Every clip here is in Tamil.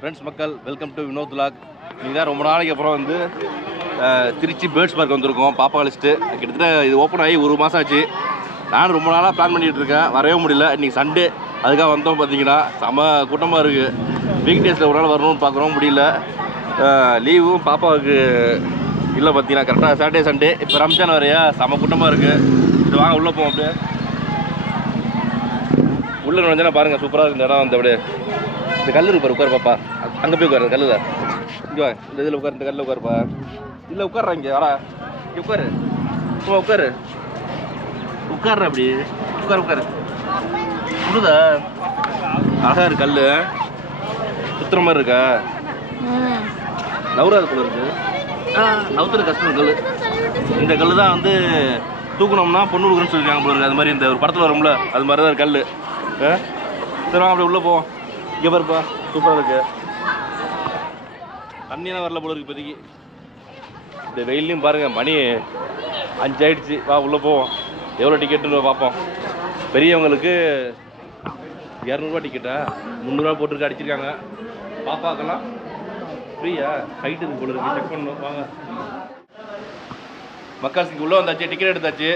ஃப்ரெண்ட்ஸ் மக்கள், வெல்கம் டு வினோத் விலாக். நீங்கள் தான் ரொம்ப நாளைக்கு அப்புறம் வந்து திருச்சி பேர்ட்ஸ் பார்க் வந்திருக்கோம் பாப்பா அழைச்சிட்டு. கிட்டத்தட்ட இது ஓப்பன் ஆகி ஒரு மாதம் ஆச்சு. நானும் ரொம்ப நாளாக பிளான் பண்ணிகிட்டு இருக்கேன், வரவே முடியல. இன்றைக்கி சண்டே, அதுக்காக வந்தோம். பார்த்தீங்கன்னா செம கூட்டமாக இருக்குது. வீக் டேஸில் ஒரு நாள் வரணும்னு பார்க்குறோம், முடியல. லீவும் பாப்பாவுக்கு இல்லை. பார்த்தீங்கன்னா கரெக்டாக சாட்டர்டே சண்டே. இப்போ ரம்ஜான் வரையா, செம கூட்டமாக இருக்குது. இது வாங்க உள்ளே போவோம். அப்படியே உள்ளே நுழைஞ்சா பாருங்கள், சூப்பராக இருக்குது இந்த இடம். வந்து அப்படியே இந்த கல் இருக்கு பாரு, உட்காரு பாப்பா. அங்கே போய் உட்காரு கல்லில். இங்கே வா, இந்த இதில் உட்காரு, இந்த கல்லில் உட்காருப்பா. இல்லை உட்கார்றா, இங்கே வாடா, இங்கே உட்காரு. உட்காரு உட்கார்ற, அப்படி உட்காரு உட்காரு. புரியுதா? அழகா இருக்கு கல், சுத்துற மாதிரி இருக்கா? நவராது போல இருக்கு. நவுத்துற கஷ்டம் கல். இந்த கல் தான் வந்து தூக்கணும்னா பொண்ணு கொடுக்குறேன்னு சொல்லியிருக்காங்க போல இருக்கு. அது மாதிரி இந்த ஒரு படத்தில் வரும்ல, அது மாதிரி தான் கல். சரி வாங்க அப்படி உள்ளே போவோம். இங்கே பாருப்பா, சூப்பராக இருக்கு. தண்ணியெல்லாம் வரல போல இருக்கு இப்போதைக்கு. இந்த வெயிலையும் பாருங்கள், மணி 5 ஆயிடுச்சு. வா உள்ளே போவோம். எவ்வளோ டிக்கெட்டுன்னு பார்ப்போம். பெரியவங்களுக்கு 200ரூவா டிக்கெட்டா, 300ரூவா போட்டுருக்கு, அடிச்சிருக்காங்க. பாப்பாக்கெல்லாம் ஃப்ரீயா? ஹைட்டு இருக்கு போல இருக்கு, செக் பண்ணணும். வாங்க மக்கள்ஸுக்கு உள்ளே வந்தாச்சு, டிக்கெட் எடுத்தாச்சு.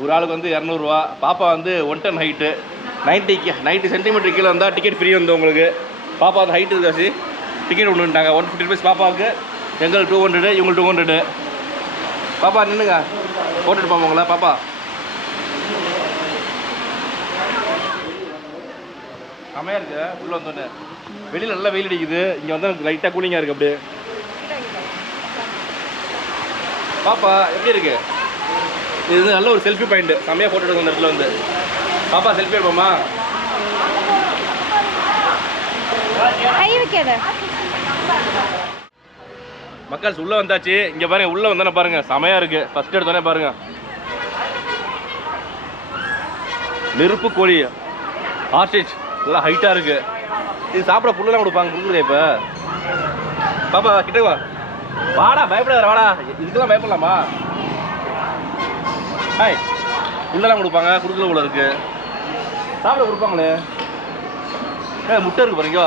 ஒரு ஆளுக்கு வந்து 200ரூவா. பாப்பா வந்து 110 ஹைட்டு, 90 சென்டிமீட்டர் கீழே வந்தால் டிக்கெட் ஃப்ரீ வந்து உங்களுக்கு. பாப்பா வந்து ஹைட்டு இருக்காச்சு, டிக்கெட் ஒன்றுட்டாங்க. 150 ருபீஸ் பாப்பாவுக்கு, எங்களுக்கு 200, இவங்களுக்கு 200. பாப்பா நின்றுங்க, ஃபோட்டோ எடுப்பாங்க உங்களா பாப்பா. செமையாக இருக்கு. உள்ளே வந்தோடனே வெளியில் நல்லா வெயில் அடிக்குது, இங்கே வந்து லைட்டாக கூலிங்காக இருக்குது. அப்படியே பாப்பா எப்படி இருக்கு? இது வந்து நல்ல ஒரு செல்ஃபி பாயிண்ட். செம்மையாக ஃபோட்டோ எடுக்கும் இந்த இடத்துல வந்து. பாப்பா செல்ஃபி எடுப்போமா? மக்கள் உள்ள வந்தாச்சு. இங்க பாருங்க, உள்ள வந்தானே பாருங்க, செமையா இருக்கு. ஃபர்ஸ்ட் எடுத்தோடனே பாருங்க, நெருப்பு கோழி ஆர்டிச் நல்லா ஹைட்டா இருக்கு. இது சாப்பிட புல்லெல்லாம் கொடுப்பாங்க, கொடுக்குறேன். இப்ப பாப்பா கிட்ட வா, வாடா, பயப்படாத வாடா. இதுக்கெல்லாம் பயப்படலாமா? ஹாய், புல்லெல்லாம் கொடுப்பாங்க, கொடுக்கல போல இருக்கு. சாப்பிட கொடுப்பாங்களே. முட்டை இருக்கு பாருங்க.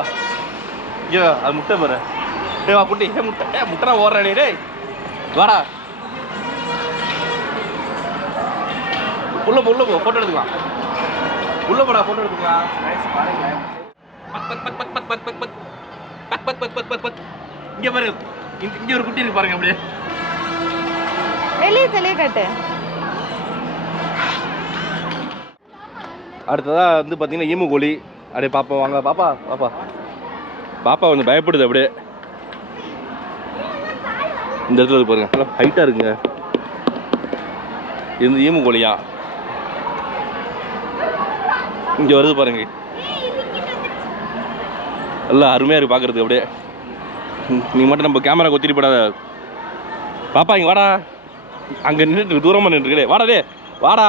ஐயோ அது முட்டை பாரு. வா குட்டி, முட்டை முட்டைனா ஓடுறேன் நீ. டேய் வாடா, உள்ள போ உள்ள போ, ஃபோட்டோ எடுத்துக்கலாம். உள்ள போடா, ஃபோட்டோ எடுத்துக்கலாம். இங்க பாரு, இங்க ஒரு குட்டி இருக்கு பாருங்க. அப்படியே வெளியே தலைய காட்டு. அடுத்ததா வந்து பார்த்தீங்கன்னா ஈமு கோழி. அப்படியே பாப்பா வாங்க. பாப்பா பாப்பா பாப்பா கொஞ்சம் பயப்படுது. அப்படியே இந்த இடத்துல இருக்கு பாருங்க, நல்லா ஹைட்டாக இருக்குங்க. இது ஈமு கோழியா, இங்கே வருது பாருங்க. நல்லா அருமையாக இருக்குது பார்க்குறதுக்கு. அப்படியே நீ மட்டும் நம்ம கேமரா கொத்திட்டு போடாத. பாப்பா இங்கே வாடா, அங்கே நின்றுட்டு தூரமாக நின்றுருக்கே. வாடா டே வாடா.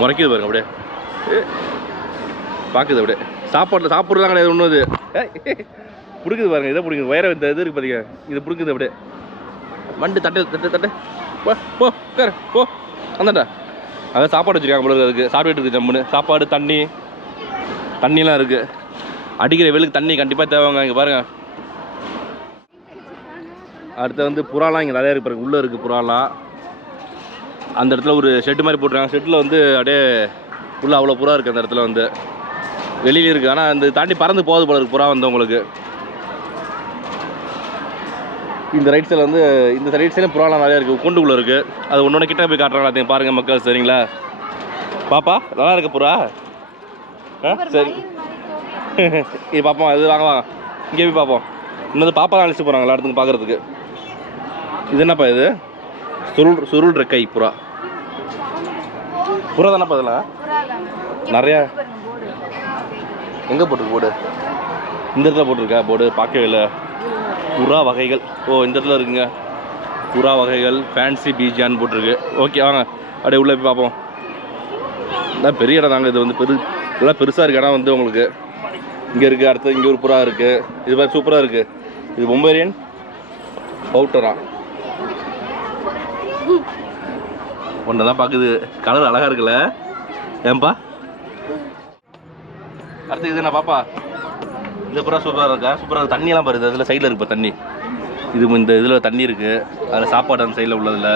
முறைக்குது பாருங்க. அப்படியே பார்க்குது. அப்படியே சாப்பாட்டில் சாப்பிட்றதுலாம் கிடையாது ஒன்றும். இது பிடிக்குது பாருங்க, இதை பிடிக்குது. வயிறு இந்த இது இருக்கு பார்த்தீங்க, இது பிடிக்குது. அப்படியே மண்டு தட்டு தட்டு தட்டு போ போ உட்கார் போ. அந்தாண்டா அதான் சாப்பாடு வச்சுருக்காங்க போல. அதுக்கு சாப்பிட்டு இருக்குது ஜம்முன்னு. சாப்பாடு தண்ணிலாம் இருக்குது. அடிக்கிற வெயிலுக்கு தண்ணி கண்டிப்பாக தேவைங்க. இங்கே பாருங்கள். அடுத்து வந்து புறாலாம் இங்கே நிறையா இருக்கு பாருங்க. உள்ளே இருக்குது புறாலாம். அந்த இடத்துல ஒரு ஷெட்டு மாதிரி போட்டுருக்காங்க. ஷெட்டில் வந்து அப்படியே உள்ளே அவ்வளோ புறா இருக்குது. அந்த இடத்துல வந்து வெளியில் இருக்குது. ஆனால் அந்த தாண்டி பறந்து போகுது போல இருக்குது புறா வந்து உங்களுக்கு. இந்த ரைட் சைடில் வந்து இந்த ரைட் சைடில் புறாலாம் நிறையா இருக்குது. கூண்டுக்குள்ளே இருக்குது. அது ஒன்று கிட்ட போய் காட்டுறாங்க. அதை பாருங்கள் மக்கள். சரிங்களா பாப்பா, நல்லா இருக்கு புறா. சரி இது பார்ப்போம். இது வாங்க வாங்க, இங்கே போய் பார்ப்போம். இன்னும் பாப்பா தான் அழைச்சிட்டு போகிறாங்களா இடத்துக்கு பார்க்குறதுக்கு. இது என்னப்பா இது? சுருள் ரெக்கை புறா. புறா தானப்பா இதெல்லாம்? நிறையா எங்கே போட்டிருக்கு போர்டு? இந்த இடத்துல போட்டிருக்கா போர்டு? பார்க்கவே இல்லை. புறா வகைகள், ஓ இந்த இடத்துல இருக்குங்க. புறா வகைகள் ஃபேன்சி பீஜான்னு போட்டிருக்கு. ஓகே வாங்க அப்படியே உள்ளே போய் பார்ப்போம். இதான் பெரிய இடம் தாங்க. இது வந்து இதெல்லாம் பெருசாக இருக்குது இடம் வந்து உங்களுக்கு. இங்கே இருக்குது. அடுத்து இங்கே ஒரு புறா இருக்குது. இது மாதிரி சூப்பராக இருக்குது. இது பொம்பேரியன் பவுட்டரா. ஒன்றை தான் பார்க்குது. கலர் அழகாக இருக்குல்ல? ஏன்பா அடுத்து இது என்ன பாப்பா இந்த புறா சூப்பராக இருக்கா சூப்பராக தண்ணியெல்லாம் பாருது அதில் சைடில் இருக்குப்பா தண்ணி இது இந்த இதில் தண்ணி இருக்குது அதில் சாப்பாடு அந்த சைடில் உள்ளதில்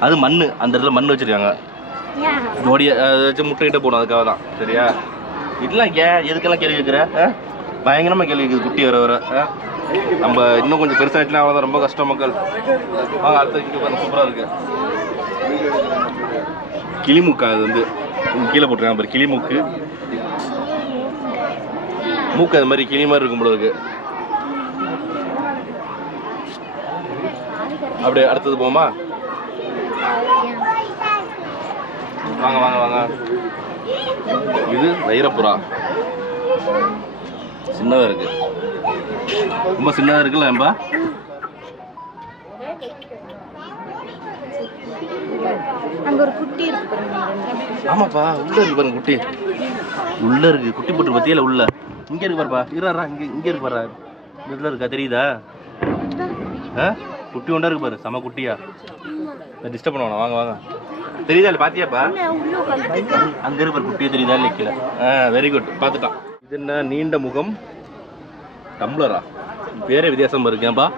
அது மண் அந்த இடத்துல மண் வச்சுருக்காங்க ஜோடியை அதை வச்சு முட்டைகிட்ட போகணும் அதுக்காக தான் சரியா இதெல்லாம் எதுக்கெல்லாம் கேள்வி கேட்குற பயங்கரமாக கேள்வி கேட்குது குட்டி வர நம்ம இன்னும் கொஞ்சம் பெருசாகிட்டுனா அவ்வளோதான் ரொம்ப கஷ்டம் மக்கள் வாங்க அடுத்த இங்கே பாருங்க சூப்பராக இருக்குது கிளிமூக்கா அது வந்து கீழே போட்டுருக்காங்க பாரு கிளிமூக்கு மூக்கு அது மாதிரி கிளி மாதிரி இருக்கும் போல இருக்கு அப்படியே அடுத்தது போமா வாங்க வாங்க வாங்க இது வைரப்புறா சின்னதாக இருக்கு ரொம்ப சின்னதாக இருக்குல்ல ஏன்பா அங்க ஒரு குட்டி இருக்கு ஆமாப்பா உள்ள இருக்கு பாருங்க குட்டி உள்ள இருக்கு குட்டி போட்டு பத்தியில உள்ள இங்க இருக்கு பாருப்பா இருறா இங்க இருக்கு பாரு இதுல இருக்கா தெரியுதா குட்டி ஒன்றா இருக்கு பாரு செம குட்டியா டிஸ்டர்ப் பண்ணுவாங்க வாங்க வாங்க தெரியுதா இல்லை பாத்தியாப்பா அங்க இருக்கு பாரு குட்டியா தெரியுதா இல்லை கீழே வெரி குட் பார்த்துட்டான் இது என்ன நீண்ட முகம் டம்ளரா பேரே வித்தியாசமா இருக்கேன்ப்பா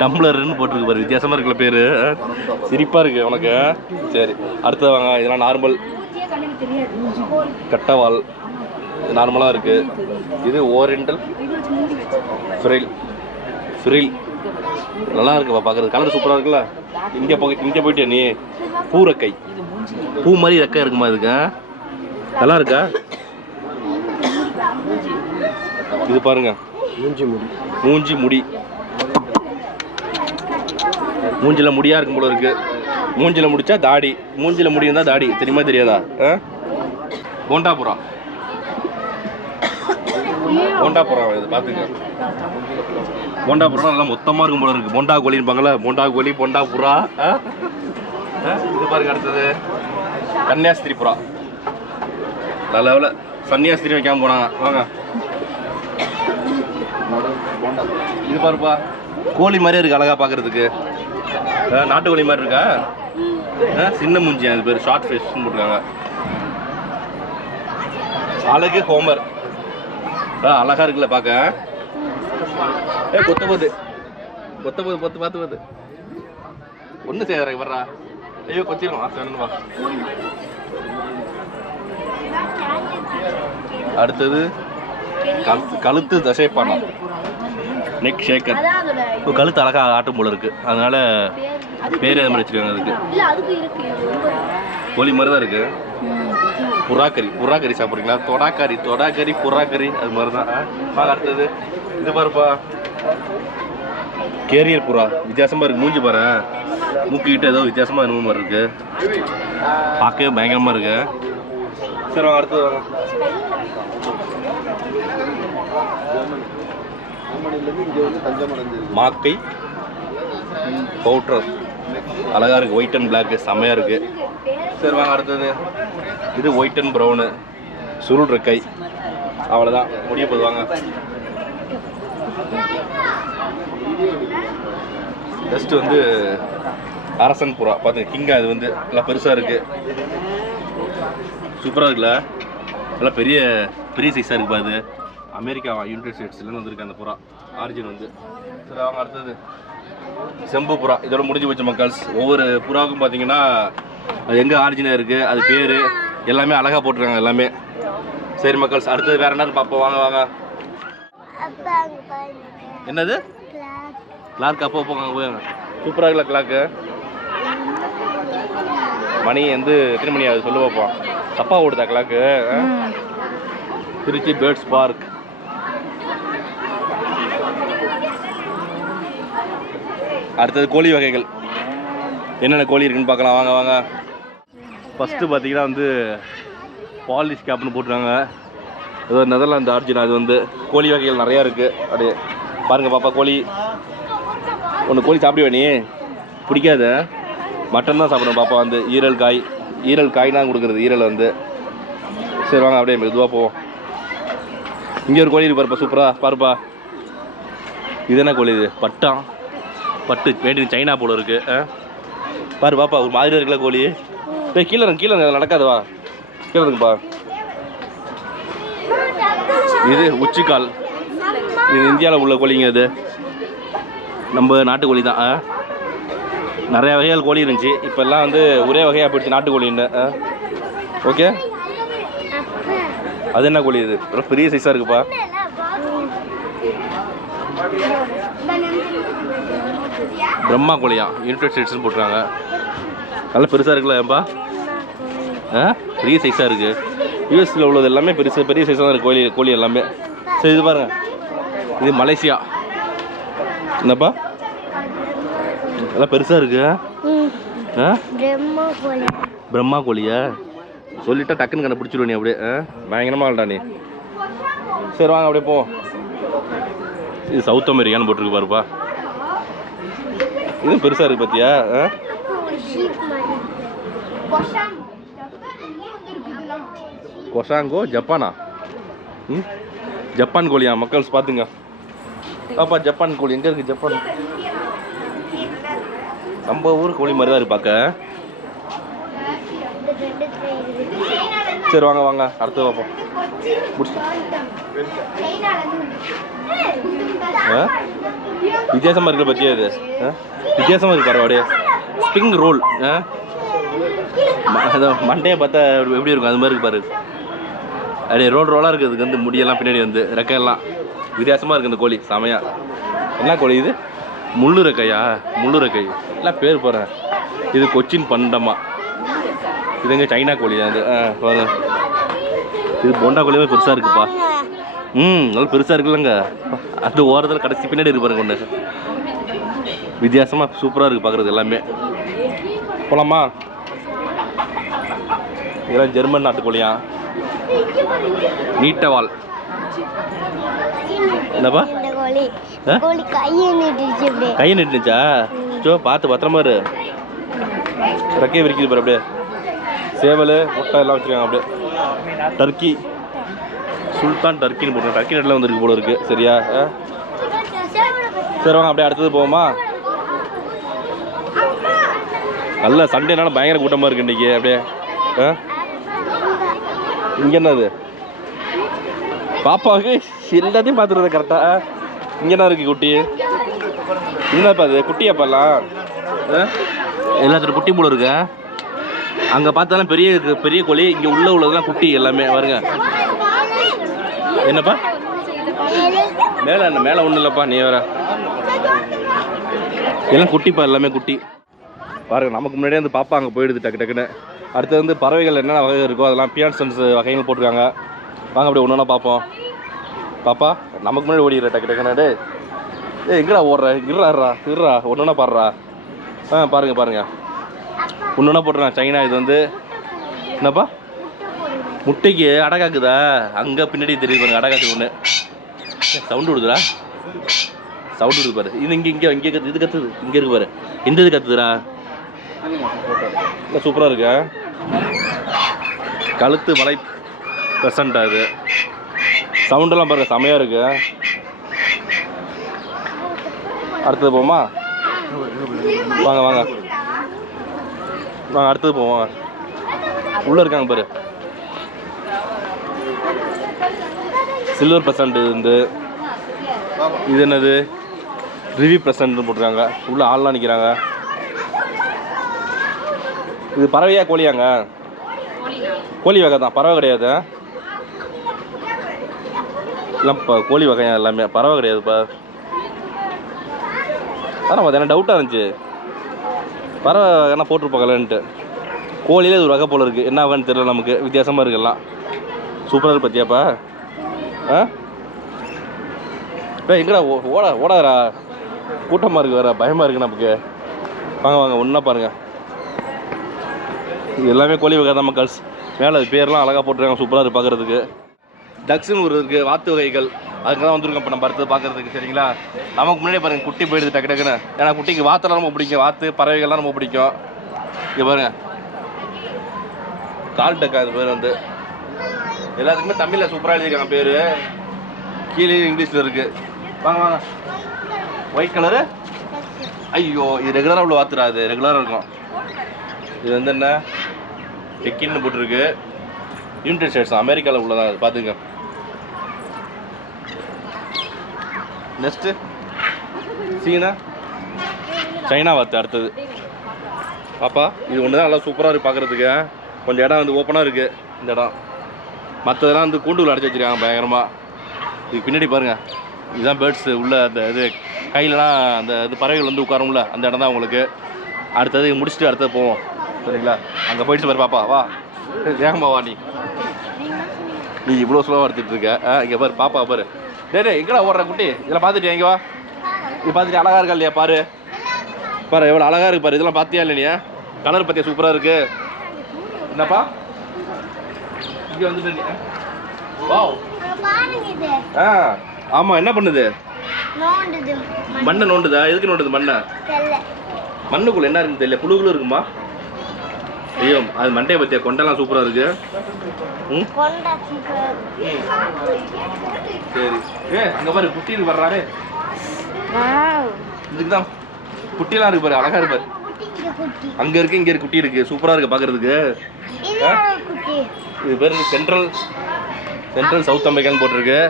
டம்ளர்னு போட்டிருக்கு பாரு வித்தியாசமா இருக்குல்ல பேரு சிரிப்பா இருக்கு உனக்கு சரி அடுத்தது வாங்க இதெல்லாம் நார்மல் கட்டவால் நார்மலாக இருக்கு இது ஓரியண்டல் ஃப்ரில் நல்லா இருக்குப்பா பார்க்குறது கலர் சூப்பராக இருக்குல்ல இங்கே போயிட்டே நீ பூரக்கை பூ மாதிரி ரெக்கை இருக்குமா இதுக்கு நல்லா இருக்கா இது பாருங்க மூஞ்சி முடி மூஞ்சில முடியா இருக்கும் போல இருக்கு மூஞ்சில முடிச்சா தாடி மூஞ்சில முடி இருந்தா தாடி தெரியுமா தெரியாதா போண்டாபுரா இது பார்த்துங்க போண்டாபுரா நல்லா மொத்தமாக இருக்கும் போல இருக்கு போண்டா கோழின்பாங்களா போண்டா கோழி போண்டா புறா இது பாருங்க அடுத்தது கன்னியாஸ்திரி புறா நல்ல சன்னியாஸ்திரி வைக்காம போனாங்க வாங்க இது பாருப்பா கோழி மாதிரியே இருக்கு அழகா பார்க்கறதுக்கு நாட்டுக்கோழி மாதிரி இருக்கா சின்ன மூஞ்சி அது பேர் ஷார்ட் ஃபேஸ்ன்னு போட்டுருக்காங்க அழகு ஹோமர் அழகா இருக்குல்ல பார்க்க கொத்த போது பார்த்து போகுது ஒன்றும் செய்யறாங்க வர்றா ஐயோ கொத்திடும் வா அடுத்தது கழுத்து தசைப்பானா நெக் ஷேக்கர் கழுத்து அழகாக ஆட்டும் போல இருக்கு அதனால பேர் எது மாதிரி வச்சிருக்காங்க அதுக்கு கோழி மாதிரி தான் இருக்கு புறாக்கறி சாப்பிட்றீங்களா தொடாக்கறி புறாக்கறி அது மாதிரி தான் அடுத்தது இது பாருப்பா கேரியர் புறா வித்தியாசமா இருக்கு மூஞ்சி பாரு மூக்கிட்ட ஏதோ வித்தியாசமா என்னமோ மாதிரி இருக்கு பார்க்கவே பயங்கரமா இருக்கு சரி வாங்க அடுத்தது வாங்க மாக்கை பவுட்ரர் அழகா இருக்கு ஒயிட் அண்ட் பிளாக் செம்மையா இருக்கு சரி வாங்க அடுத்தது இது ஒயிட் அண்ட் ப்ரௌனு சுருள் ரெக்கை அவ்வளோதான் முடிய போது வாங்க ஜஸ்ட் வந்து அரசன் புறா பார்த்துங்க கிங்கா இது வந்து நல்லா பெருசாக இருக்கு சூப்பராக இருக்குல்ல நல்லா பெரிய சைஸாக இருக்குப்பா இது அமெரிக்கா யுனைடெட் ஸ்டேட்ஸ்லேருந்து வந்திருக்கு அந்த புறா ஆரிஜின் வந்து சரி அவங்க அடுத்தது செம்பு புறா இதோட முடிஞ்சு போச்சு மக்கள்ஸ் ஒவ்வொரு புறாவுக்கும் பார்த்தீங்கன்னா அது எங்கே ஆரிஜினாக இருக்குது அது பேர் எல்லாமே அழகாக போட்டிருக்காங்க எல்லாமே சரி மக்கள்ஸ் அடுத்தது வேறு என்ன பார்ப்போம் வாங்க வாங்க என்னது கிளார்க் அப்போ போங்க போங்க சூப்பராக இருக்குல்ல கிளாக்கு மணி வந்து எத்தனை மணி ஆகுது சொல்ல பார்ப்போம் தப்பா ஓடுதா கிளாக்கு திருச்சி பேர்ட்ஸ் பார்க் அடுத்தது கோழி வகைகள் என்னென்ன கோழி இருக்குன்னு பார்க்கலாம் வாங்க வாங்க ஃபஸ்ட்டு பார்த்தீங்கன்னா வந்து பாலிஷ் கேப்னு போட்டுருக்காங்க ஏதோ நெதர்லாந்து ஆர்ஜின் அது வந்து கோழி வகைகள் நிறையா இருக்குது அப்படியே பாருங்கள் பாப்பா கோழி ஒன்று கோழி சாப்பிடுவே நீ பிடிக்காத மட்டன் தான் சாப்பிடுவேன் பாப்பா வந்து ஈரல் காய் தான் கொடுக்குறது ஈரல் வந்து சரி வாங்க அப்படியே மெதுவாக போவோம் இங்கே ஒரு கோழி இருக்கு பாருப்பா சூப்பராக பாருப்பா இது என்ன கோழி இது பட்டு வேண்டி சைனா போல இருக்கு பாரு பாப்பா ஒரு மாதிரி இருக்குல்ல கோழி டேய் கீழே இறங்கு, கீழே இறங்கு, நடக்காது வா. கீழே இருக்குப்பா. இது உச்சிக்கால். இது இந்தியாவில் உள்ள கோழிங்க. இது நம்ம நாட்டுக்கோழி தான். நிறையா வகைகள் கோழி இருந்துச்சு, இப்போல்லாம் வந்து ஒரே வகையாக போயிடுச்சு நாட்டுக்கோழின்னு. ஓகே, அது என்ன கோழி? இது ரொம்ப பெரிய சைஸாக இருக்குப்பா. பிரம்மா கோழியா, யுனைடெட் ஸ்டேட்ஸ்னு போட்டுருக்காங்க. நல்லா பெருசாக இருக்குல்ல ஏன்பா? பெரிய சைஸாக இருக்குது. யூஎஸில் உள்ளது எல்லாமே பெருசு பெரிய சைஸாக தான் இருக்குது கோழி எல்லாமே. சரி இது பாருங்க, இது மலேசியா. என்னப்பா நல்லா பெருசாக இருக்கு. பிரம்மா கோழியா சொல்லிட்டா டக்குன்னு கண்டுபிடிச்சிருவ நீ அப்படியே. பயங்கரமாக இல்லடா நீ. சரி வாங்க அப்படியே போ. இது சவுத் அமெரிக்கான்னு போட்டிருக்கு பாருப்பா. இது பெருசாக இருக்குது பார்த்தியா? கொசாங்கோ ஜப்பானா? ஜப்பான் கோழியா மக்கள்ஸ் பார்த்துங்க. பாப்பா ஜப்பான் கோழி எங்கே இருக்குது? ஜப்பான் நம்ம ஊர் கோழி மாதிரி தான் இருக்கு பார்க்க. சரி வாங்க வாங்க அடுத்து பார்ப்போம். வித்தியாசமாக இருக்குது பற்றியா? இது வித்தியாசமாக இருக்குது பாரு. அப்படியே ஸ்ப்ரிங் ரோல். மண்டையை பார்த்தா எப்படி இருக்கும் அது மாதிரி இருக்கு பாரு. அப்படியே ரோலாக இருக்குது. அதுக்கு வந்து முடியெல்லாம் பின்னாடி வந்து ரெக்கையெல்லாம் வித்தியாசமாக இருக்குது இந்த கோழி. செமையா. என்ன கோழி இது? முள்ளு ரெக்கையா? முள்ளு ரெக்கை எல்லாம் பேர் போகிறேன். இது கொச்சின் பண்டமா. இதுங்க சைனா கோழி தான். அது இது போண்டா கோழியுமே பெருசாக இருக்குப்பா. நல்லா பெருசாக இருக்குல்லங்க. அந்த ஓரத்தில் கடைசி பின்னாடி இருக்கு பாருங்க ஒன்று. வித்தியாசமாக சூப்பராக இருக்குது பார்க்குறது எல்லாமே. போலாமா? இதெல்லாம் ஜெர்மன் நாட்டுக்கோழியா? நீட்டவால். என்னப்பா கையை நிட்டுச்சா? சோ பார்த்து பத்திரமா இரு. ரெக்கையை விரிக்குது பாரு. அப்படியே சேவல் முட்டை எல்லாம் வச்சுருக்காங்க. அப்படியே டர்க்கி சுல்தான் டர்க்கின்னு போட்டுருங்க. டர்க்கி நெட்டில் வந்துருக்கு போல இருக்குது. சரியா? சரி வாங்க அப்படியே அடுத்தது போவோமா? நல்ல சண்டேனால பயங்கர கூட்டமாக இருக்குது இன்றைக்கி. அப்படியே இங்கே என்னது? பாப்பாவுக்கு எல்லாத்தையும் பார்த்துருது கரெக்டாக. இங்கே என்ன இருக்குது? குட்டி. என்னப்பா அது? குட்டியாப்பாலாம் எல்லாத்துக்கும் குட்டி போல இருக்கு. அங்கே பார்த்தாலும் பெரிய பெரிய கோழி, இங்கே உள்ளதெல்லாம் குட்டி எல்லாமே வருங்க. என்னப்பா மேலே? என்ன மேலே ஒன்றும் இல்லைப்பா, நீ வேற. எல்லாம் குட்டிப்பா, எல்லாமே குட்டி பாருங்க. நமக்கு முன்னாடியே வந்து பாப்பா அங்கே போயிடுது டக்கு டக்குன்னு. அடுத்து வந்து பறவைகள் என்னென்ன வகை இருக்கோ அதெல்லாம் பியான்சன்ஸ் வகைகள் போட்டிருக்காங்க. வாங்க அப்படி ஒன்று ஒன்றா பார்ப்போம். பாப்பா நமக்கு முன்னாடி ஓடிடுற டக்கு டக்குன்னு. எங்கடா ஓடுற? இருறா ஒன்று ஒன்றா பாடுறா. பாருங்க பாருங்க ஒன்று ஒன்றா போட்டுறான். சைனா இது வந்து என்னப்பா முட்டைக்கு அடகாக்குதா? அங்கே பின்னாடி தெரியுது பாருங்க அடகாக்கு ஒன்று. சவுண்டு விடுதுடா, சவுண்டு விடுது பாரு. இது இங்கே இது கத்துது. இங்கே இருக்கு பாரு. எந்த இது கத்துதுடா? இல்லை சூப்பராக இருக்கு. கழுத்து மலை பெர்சன்டா இது. சவுண்டெல்லாம் பாருங்க செமையாக இருக்கு. அடுத்தது போமா? வாங்க வாங்க வாங்க அடுத்தது போவோம். உள்ளே இருக்காங்க பாரு. சில்வர் பெர்சன்ட் இருந்து இது என்னது? ரிவி பெர்சன்ட்னு போட்டிருக்காங்க. உள்ள ஆள்லாம் நிற்கிறாங்க. இது பறவையா கோழியாங்க? கோழி வகை தான், பறவை கிடையாது. இல்லைப்பா கோழி வகையா எல்லாமே, பறவை கிடையாதுப்பா. ஆனால் அது என்ன டவுட்டாக இருந்துச்சு, பறவை என்ன போட்டிருப்பாங்கலன்ட்டு. கோழியிலே இது ஒரு வகை போல் இருக்குது. என்ன வகைன்னு தெரியல நமக்கு. வித்தியாசமாக இருக்குல்லாம். சூப்பராக இருக்கு பார்த்தியாப்பா. எங்கடா ஓடாதரா? கூட்டமாக இருக்கு வேற, பயமாக இருக்குது நமக்கு. வாங்க வாங்க ஒன்றா பாருங்கள். இது எல்லாமே கோழி வகை தான் மக்கள்ஸ். மேலே அது பேர்லாம் அழகாக போட்டுருக்காங்க. சூப்பராக இருக்குது பார்க்குறதுக்கு. டக்ஸுன்னு ஒரு இருக்குது, வாத்து வகைகள். அதுக்கு தான் வந்துருக்கோம் இப்போ நம்ம அடுத்தது பார்க்குறதுக்கு. சரிங்களா? நமக்கு முன்னாடியே பாருங்கள் குட்டி போயிடுது டக்கு டக்குன்னு. ஏன்னா குட்டிக்கு வாத்தெல்லாம் ரொம்ப பிடிக்கும். வாத்து பறவைகள்லாம் ரொம்ப பிடிக்கும். இங்கே பாருங்க கால் டக்கா. அது பேர் வந்து எல்லாத்துக்குமே தமிழில் சூப்பராக எழுதியிருக்காங்க பேர். கீழே இங்கிலீஷில் இருக்குது. வாங்க வாங்க. White colour. ஐயோ இது ரெகுலராக உள்ள வாத்துடா. அது ரெகுலராக இருக்கும். இது வந்து என்ன டெக்கின்னு போட்டிருக்கு. யுனைடெட் ஸ்டேட்ஸ் அமெரிக்காவில் உள்ளதான் அது பார்த்துங்க. நெக்ஸ்ட்டு சைனா வாத்து அடுத்தது. பாப்பா இது ஒன்று தான் நல்லா சூப்பராக இருக்குது பார்க்குறதுக்கு. கொஞ்சம் இடம் வந்து ஓப்பனாக இருக்குது இந்த இடம். மற்றதெல்லாம் வந்து கூண்டுக்குள்ள அடைச்சி வச்சுருக்காங்க பயங்கரமாக. இதுக்கு பின்னாடி பாருங்கள், இதுதான் பேர்ட்ஸு உள்ள அந்த இது கையிலலாம் அந்த இது பறவைகள் வந்து உட்காரும்ல அந்த இடம் தான் உங்களுக்கு. அடுத்தது முடிச்சுட்டு அடுத்தது போவோம் சரிங்களா. அங்கே போயிட்டு பாரு பாப்பா, வா வேகமா வா. நீ இவ்வளோ ஸ்லோவாக எடுத்துகிட்டு இருக்க. இங்கே பாரு பாப்பா பாரு. டே எங்கடா ஓடுற குட்டி? இதெல்லாம் பார்த்துட்டு இங்கே வா. இது பார்த்துட்டு அழகாக இருக்கா இல்லையா பாரு. பாரு எவ்வளோ அழகாக இருக்கு பாரு. இதெல்லாம் பார்த்தியா இல்லை நீ? கலர் பார்த்தியா சூப்பராக இருக்கு. என்னப்பா இங்கே வந்துட்டு வாவ். ஆமாம் என்ன பண்ணுது? மண்ணை நோண்டுதா? எதுக்கு நோண்டுது மண்ணை? மண்ணுக்குள்ள என்ன இருக்குன்னு தெரியல. புழுகுலும் இருக்குமா? ஐயோ அது மண்டையை பற்றியா? கொண்டெல்லாம் சூப்பராக இருக்கு. சரி அங்கே பாரு குட்டி வர்றாரு. இதுக்கு தான் குட்டிலாம் இருக்கு பாரு, அழகா இருப்பாரு. அங்கே இருக்கு இங்கே இருக்கு குட்டி இருக்கு, சூப்பராக இருக்கு பார்க்கறதுக்கு. இது பேர் சென்ட்ரல் சவுத் அமெரிக்கான்னு போட்டிருக்கு.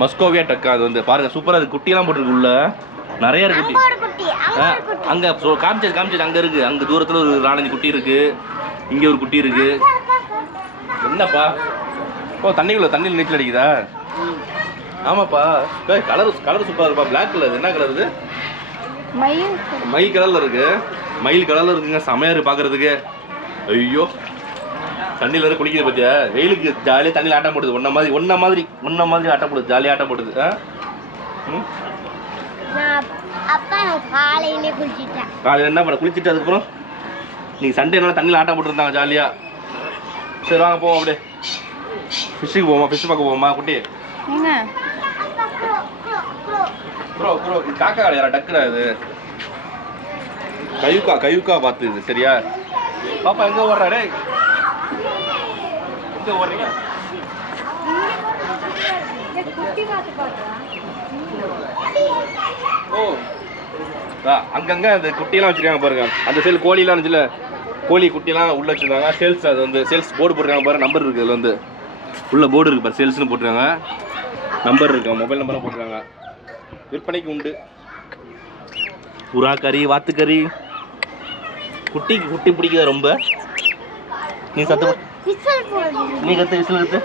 மஸ்கோவியா டக்கா அது வந்து பாருங்க சூப்பராக இருக்கு. குட்டியெல்லாம் போட்டிருக்கு உள்ள நிறைய இருக்கு குட்டி. அங்கே காமிச்சது அங்கே இருக்கு. அங்கே தூரத்தில் ஒரு 4-5 குட்டி இருக்கு. இங்கே ஒரு குட்டி இருக்கு. என்னப்பா தண்ணியில் நீச்சல் அடிக்குதா? ஆமாப்பா கலர் சூப்பராக இருப்பா. பிளாக் கலர் என்ன கலர் இது? மயில் கலரில் இருக்கு. மயில் கலரில் இருக்குங்க, செமையாக இருக்கு பார்க்கறதுக்கு. ஐயோ தண்ணியில் இருந்து குளிக்கிறது பார்த்தியா? வெயிலுக்கு ஜாலியாக தண்ணியில் ஆட்டம் போடுது. ஒன்ன மாதிரி ஆட்டம் போடுது, ஜாலியாக ஆட்டம் போடுது. காலையில் என்ன பண்ண குளிச்சுட்டு அதுக்கப்புறம் நீங்கள் சண்டேனால தண்ணியில் ஆட்டம் போட்டுருந்தாங்க ஜாலியாக. சரி வாங்க போவோம் அப்படியே ஃபிஷ்ஷுக்கு போவோமா? ஃபிஷ் பார்க்க போவோமா குட்டி? ப்ரோ இது காக்கா கிடையாது, டக்குடா இது. கயுக்கா பார்த்து இது சரியா? பாப்பா எங்கே ஓடுறாடே? எங்கே ஓடுறீங்க? ஓ அங்கங்கே அந்த குட்டியெல்லாம் வச்சுருக்காங்க பாருங்க. அந்த சைடு கோழிலாம் இருந்துச்சுல, கோழி குட்டியெல்லாம் உள்ளே வச்சுருக்காங்க. சேல்ஸ் அது வந்து சேல்ஸ் போர்டு போட்டுருக்காங்க பாரு. நம்பர் இருக்குது அதில் வந்து உள்ள போர்டு இருக்குது பாரு. சேல்ஸ்னு போட்டுருக்காங்க, நம்பர் இருக்கு, மொபைல் நம்பராக போட்டுருக்காங்க. விற்பனைக்கு உண்டு. புறா கறி, வாத்துக்கறி. குட்டி பிடிக்குதா ரொம்ப? நீ கற்று விசில் கற்று.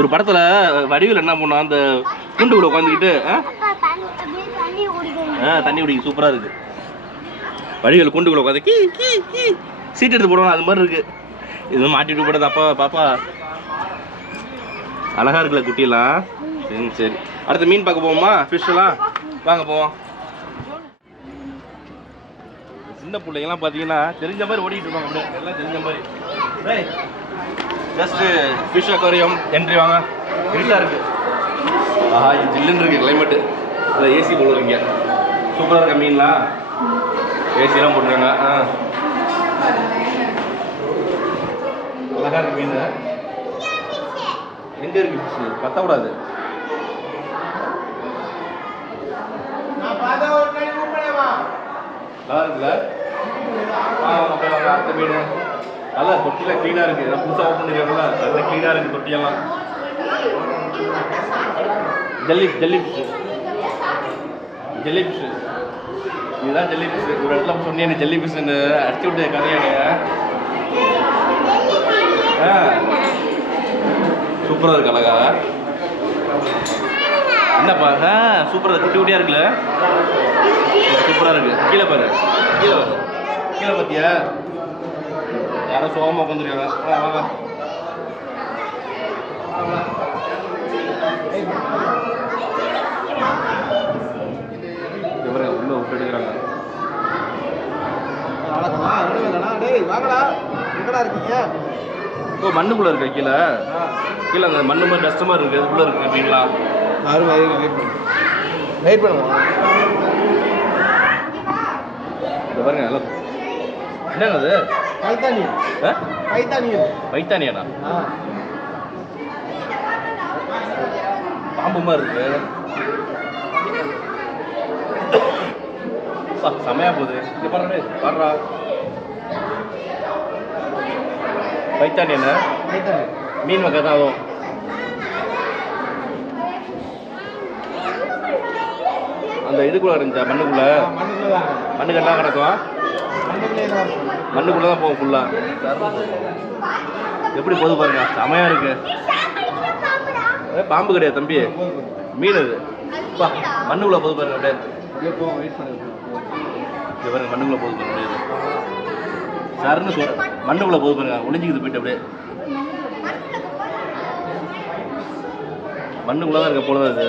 ஒரு படத்துல வடிவில் என்ன பண்ணா அந்த கூண்டுக்குள்ள உட்காந்துக்கிட்டு தண்ணி குடிக்க சூப்பரா இருக்கு. வடிவில் கூண்டுக்குள்ள உட்காந்து சீட் எடுத்து போடுவாங்க, அது மாதிரி இருக்கு. இது மாட்டிட்டு போடுறது. அப்பா பாப்பா அழகா இருக்குல்ல குட்டியெல்லாம். சரி அடுத்த மீன் பார்க்க போவோமா? ஃபிஷ் எல்லாம் வாங்க போவோம். சின்ன பிள்ளைங்கலாம் பார்த்தீங்கன்னா தெரிஞ்ச மாதிரி ஓடிட்டு இருப்பாங்க. அப்படியே எல்லாம் தெரிஞ்ச மாதிரி. ஜஸ்ட்டு ஃபிஷ் அக்வாரியம் என்ட்ரி வாங்க. இருட்டாக இருக்குது. ஆஹா இது ஜில்லுன்னு இருக்குது கிளைமேட்டு. அதில் ஏசி போடுவீங்க. சூப்பராக இருக்க மீன்லாம் ஏசிலாம் போட்டுருங்க. அழகாக இருக்கு மீன். எங்கே இருக்குது ஃபிஷ்? பற்றக்கூடாது. நல்லா இருக்குல்ல? அடுத்த மீன் நல்லா தொட்டிலாம் க்ளீனாக இருக்குது. நான் புதுசாக ஓப்பன் பண்ணிருக்கேன்ல, நல்லா க்ளீனாக இருக்குது தொட்டியெல்லாம். ஜெல்லி ஃபிஷ்ஷு இதுதான் ஜெல்லி ஃபிஷ்ஷு. ஒரு இடத்துல சொன்னேன் ஜெல்லி ஃபிஷ்ஷுன்னு அடிச்சு விட்டு கதையாக. சூப்பராக இருக்கு அழகா. என்னப்பா சூப்பராக குட்டி குட்டியாக இருக்குல்ல? சூப்பராக இருக்குது. கீழே பாரு பார்த்தியா? யாரோ சோகமாக உட்காந்துருக்காங்க. வாங்க உள்ள விட்டு எடுக்கிறாங்க. ஓ மண்ணுக்குள்ளே இருக்கா? கீழே அந்த மண்ணு மாதிரி கஷ்டமாக இருக்குது. அதுக்குள்ளே இருக்குது அப்படிங்களா? வெயிட் பண்ணுவோம். இந்த பாருங்க நல்லா. என்னங்க அது? பைத்தானியாடா? பாம்பு மாதிரி இருக்கு. செமையாக போகுது இங்கே பாரு பாடுறா பைத்தானி என்ன மீன் வகை தான் ஆகும். அந்த இதுக்குள்ளே இருந்துச்சா மண்ணுக்குள்ளே மண்ணுக்கெல்லாம் கிடக்கும் மண்ணுக்குள்ளே தான் போகும் ஃபுல்லாக. எப்படி போகுது பாருங்க செமையாக இருக்கு. பாம்பு கிடையாது தம்பி மீன் அது மண்ணுக்குள்ளே போகுது பாருங்க அப்படியே இங்கே பாருங்க மண்ணுக்குள்ளே போகுது பாருங்க அப்படியே சருன்னு சொல் மண்ணுக்குள்ளே போகுது பாருங்க ஒளிஞ்சிக்குது போயிட்டு அப்படியே மண்ணுக்குள்ளே தான் இருக்க போல அது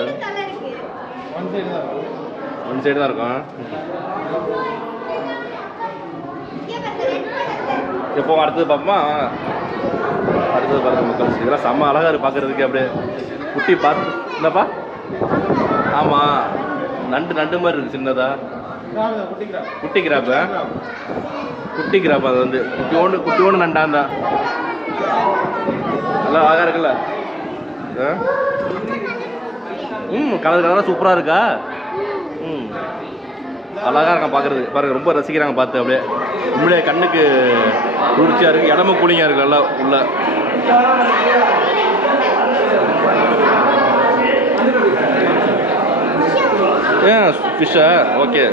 ஒன் சைடு தான் இருக்கும். எப்போ அடுத்தது பார்ப்போமா அடுத்தது பாருங்க மக்கள் இதெல்லாம் செம்ம அழகாக இருக்குது பார்க்குறதுக்கு அப்படியே குட்டி பார்த்து என்னப்பா ஆமாம் நண்டு மாதிரி இருக்குது சின்னதா குட்டி கிராப்பா அது வந்து குட்டியோண்டு நண்டான் தான் நல்லா அழகாக இருக்குல்ல. கலர் கலராக சூப்பராக இருக்கா. அழகாக இருக்கான் பார்க்குறது பாருங்க ரொம்ப ரசிக்கிறாங்க பார்த்து அப்படியே உண்மையிலே கண்ணுக்கு குளிர்ச்சியாக இருக்குது இடமும் கூலிங்காக இருக்குது நல்லா உள்ள. ஃபிஷ்ஷா ஓகே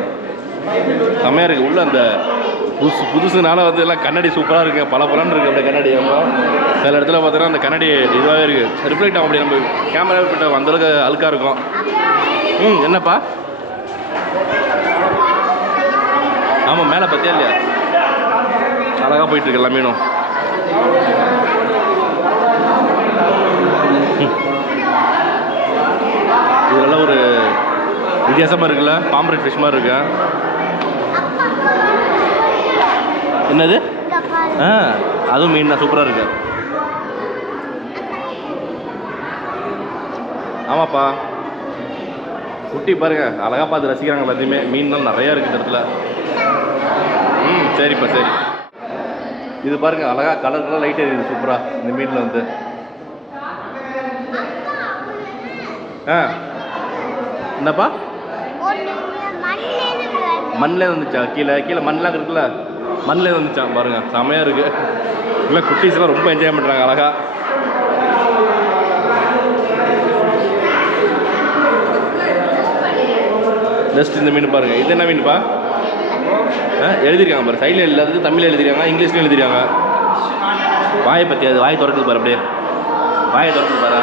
செம்மையாக இருக்குது உள்ள அந்த புதுசுனால வந்து எல்லாம் கண்ணாடி சூப்பராக இருக்குது பல பலன்னு இருக்குது அப்படியே கண்ணாடி. சில இடத்துல பார்த்தோன்னா அந்த கண்ணாடி இதுவாகவே இருக்குது ரிஃப்ளெக்ட் ஆகும் அப்படியே நம்ம கேமரா கிட்ட அந்தளவுக்கு அழுக்காக இருக்கும். என்னப்பா ஆமாம் மேலே பார்த்தியா இல்லையா அழகாக போயிட்டுருக்கு எல்லா மீனும். இதெல்லாம் ஒரு வித்தியாசமாக இருக்குல்ல பாம்பரேட் ஃபிஷ் மாதிரி இருக்கு. என்னது அதுவும் மீன் தான் சூப்பராக இருக்கு. ஆமாப்பா குட்டி பாருங்க அழகாக பார்த்து ரசிக்கிறாங்க எல்லாத்தையுமே. மீன் தான் நிறையா இருக்குது இந்த இடத்துல. சரிப்பா சரி இது பாருங்க அழகாக கலர் கலர் லைட் எரியுது சூப்பராக இந்த மீனில் வந்து. என்னப்பா மண்ணில் வந்துச்சா கீழே மண்ணெலாம் இருக்குல்ல மண்ணில் வந்துச்சான் பாருங்க செமையாக இருக்கு. இல்லை குட்டீஸ்லாம் ரொம்ப என்ஜாய் பண்ணுறாங்க அழகா. ஜஸ்ட் இந்த மீன் பாருங்க இது என்ன மீன்ப்பா எழுதிருக்காங்க பாரு சைடில் எல்லாத்துக்கும் தமிழில் எழுதிருக்காங்க இங்கிலீஷ்லையும் எழுதிருக்காங்க. வாயை பற்றி அது வாயை திறக்குது பாரு அப்படியே வாயை திறக்குது பாரு.